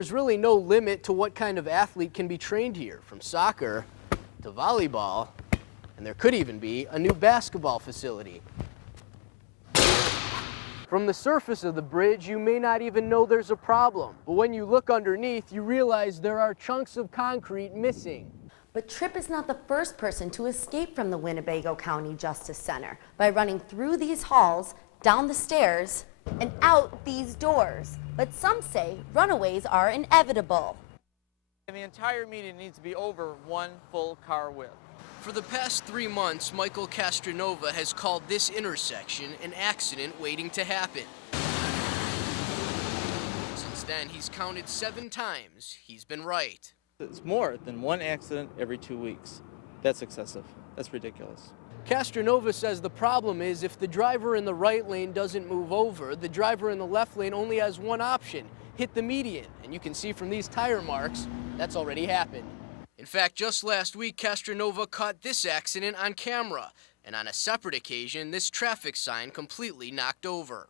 There's really no limit to what kind of athlete can be trained here, from soccer to volleyball, and there could even be a new basketball facility. From the surface of the bridge, you may not even know there's a problem, but when you look underneath, you realize there are chunks of concrete missing. But Tripp is not the first person to escape from the Winnebago County Justice Center by running through these halls, down the stairs, and out these doors. But some say runaways are inevitable. And the entire median needs to be over 1 full car width. For the past 3 months, Michael Castronova has called this intersection an accident waiting to happen. Since then, he's counted 7 times he's been right. It's more than 1 accident every 2 weeks. That's excessive. That's ridiculous. Castronova says the problem is if the driver in the right lane doesn't move over, the driver in the left lane only has one option: hit the median. And you can see from these tire marks, that's already happened. In fact, just last week, Castronova caught this accident on camera, and on a separate occasion, this traffic sign completely knocked over.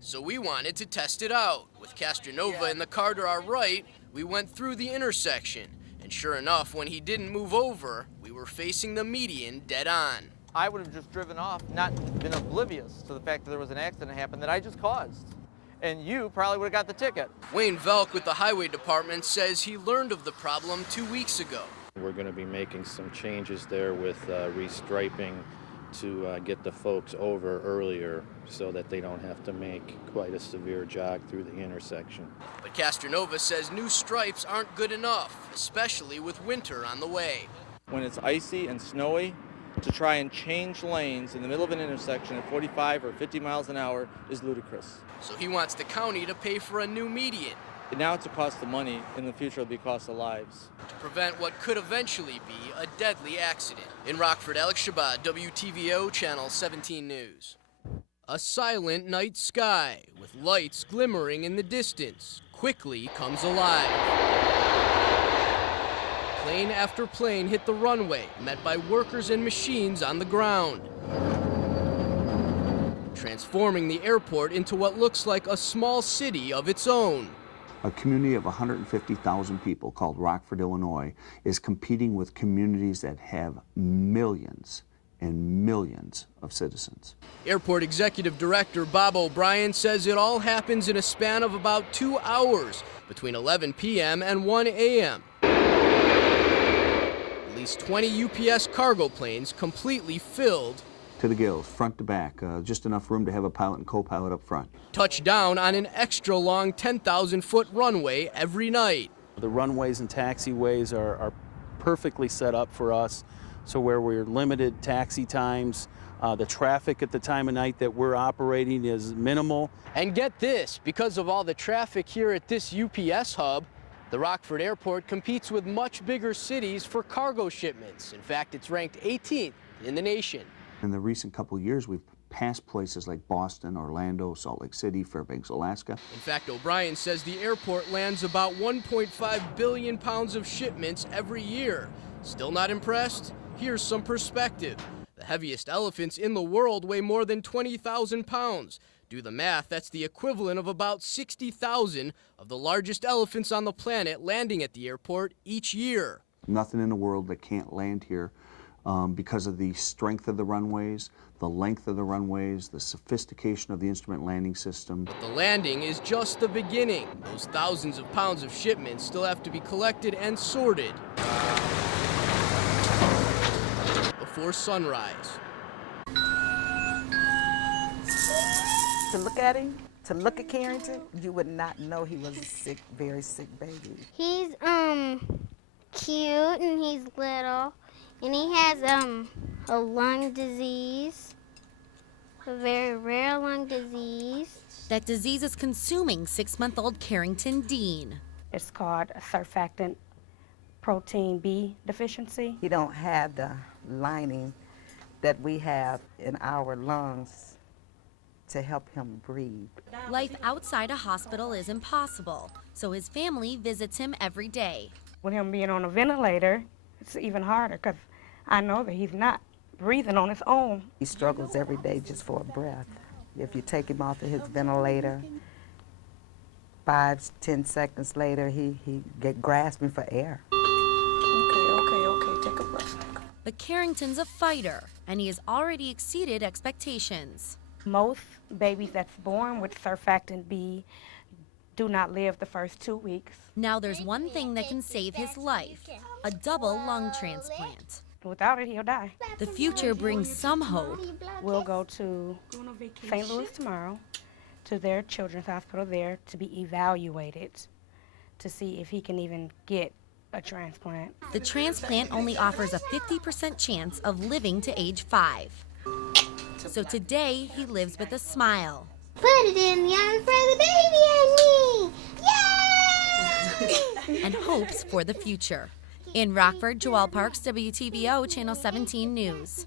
So we wanted to test it out. With Castronova in the car to our right, we went through the intersection, and sure enough, when he didn't move over, we were facing the median dead on. I would have just driven off, not been oblivious to the fact that there was an accident happened that I just caused. And you probably would have got the ticket. Wayne Velk with the Highway Department says he learned of the problem 2 weeks ago. We're going to be making some changes there with restriping to get the folks over earlier so that they don't have to make quite a severe jog through the intersection. But Castronova says new stripes aren't good enough, especially with winter on the way. When it's icy and snowy, to try and change lanes in the middle of an intersection at 45 or 50 miles an hour is ludicrous. So he wants the county to pay for a new median. And now it's a cost of money. In the future, it'll be a cost of lives. To prevent what could eventually be a deadly accident. In Rockford, Alex Shabbat, WTVO Channel 17 News. A silent night sky with lights glimmering in the distance quickly comes alive. Plane after plane hit the runway, met by workers and machines on the ground, transforming the airport into what looks like a small city of its own. A community of 150,000 people called Rockford, Illinois, is competing with communities that have millions and millions of citizens. Airport Executive Director Bob O'Brien says it all happens in a span of about 2 hours between 11 p.m. and 1 a.m. At least 20 UPS cargo planes completely filled To the gills, front to back, just enough room to have a pilot and co-pilot up front. touch down on an extra long 10,000-foot runway every night. The runways and taxiways are perfectly set up for us, so where we're limited taxi times, the traffic at the time of night that we're operating is minimal. And get this, because of all the traffic here at this UPS hub, the Rockford Airport competes with much bigger cities for cargo shipments. In fact, it's ranked 18th in the nation. In the recent couple of years, we've passed places like Boston, Orlando, Salt Lake City, Fairbanks, Alaska. In fact, O'Brien says the airport lands about 1.5 billion pounds of shipments every year. Still not impressed? Here's some perspective. The heaviest elephants in the world weigh more than 20,000 pounds. Do the math, that's the equivalent of about 60,000 of the largest elephants on the planet landing at the airport each year. Nothing in the world that can't land here because of the strength of the runways, the length of the runways, the sophistication of the instrument landing system. But the landing is just the beginning. Those thousands of pounds of shipments still have to be collected and sorted before sunrise. To look at him, to look at Carrington, you would not know he was a sick, very sick baby. He's cute and he's little, and he has a lung disease, a very rare lung disease. That disease is consuming 6-month-old Carrington Dean. It's called a surfactant protein B deficiency. He don't have the lining that we have in our lungs to help him breathe. Life outside a hospital is impossible, so his family visits him every day. With him being on a ventilator, it's even harder because I know that he's not breathing on his own. He struggles every day just for a breath. If you take him off of his ventilator, 5-10 seconds later, he get grasping for air. Okay, take a breath. But Carrington's a fighter, and he has already exceeded expectations. Most babies that's born with surfactant B do not live the first 2 weeks. Now there's one thing that can save his life, a double lung transplant. Without it, he'll die. The future brings some hope. We'll go to St. Louis tomorrow, to their children's hospital there to be evaluated to see if he can even get a transplant. The transplant only offers a 50% chance of living to age 5. So today, he lives with a smile. Put it in the arms for the baby and me! Yay! And hopes for the future. In Rockford, Joelle Parks, WTVO, Channel 17 News.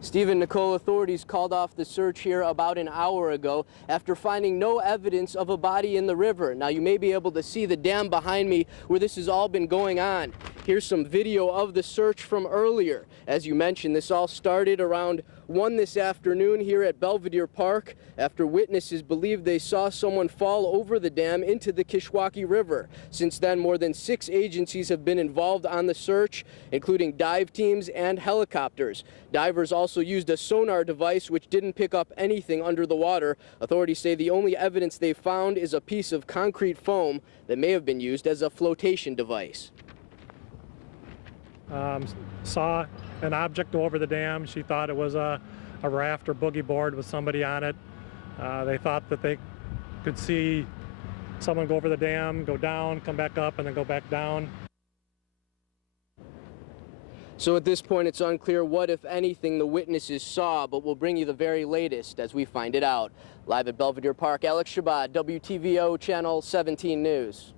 Stephen, Nicole, authorities called off the search here about an hour ago after finding no evidence of a body in the river. Now, you may be able to see the dam behind me where this has all been going on. Here's some video of the search from earlier. As you mentioned, this all started around 1 this afternoon here at Belvedere Park after witnesses believed they saw someone fall over the dam into the Kishwaukee River. Since then, more than 6 agencies have been involved on the search, including dive teams and helicopters. Divers also used a sonar device which didn't pick up anything under the water. Authorities say the only evidence they found is a piece of concrete foam that may have been used as a flotation device. Saw an object go over the dam. She thought it was a raft or boogie board with somebody on it. They thought that they could see someone go over the dam, go down, come back up, and then go back down. So at this point, it's unclear what, if anything, the witnesses saw, but we'll bring you the very latest as we find it out. Live at Belvedere Park, Alex Shabbat, WTVO Channel 17 News.